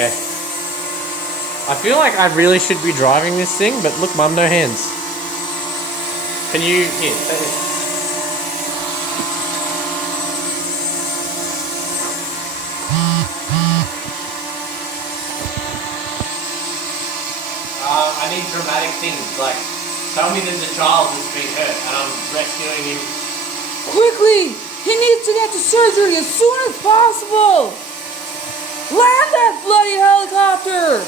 Okay. I feel like I really should be driving this thing, but look, Mum, no hands. Can you... Here, take this. I need dramatic things, like, tell me there's a child that's been hurt and I'm rescuing him. Quickly! He needs to get to surgery as soon as possible! Land that bloody helicopter!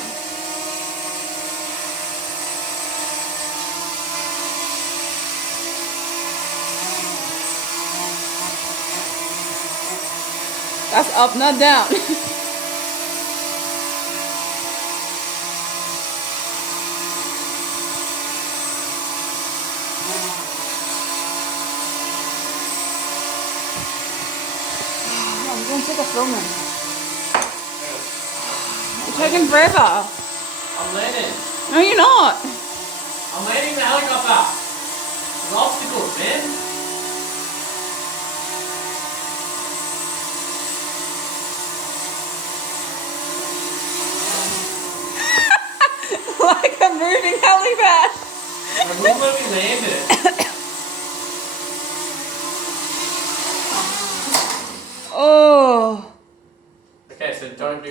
That's up, not down. I'm going to take a filming. You're taking forever. I'm landing. No, you're not. I'm landing the helicopter. There's obstacles, man. Like a moving helipad. I wouldn't let me land it. Oh. Okay, so don't do that.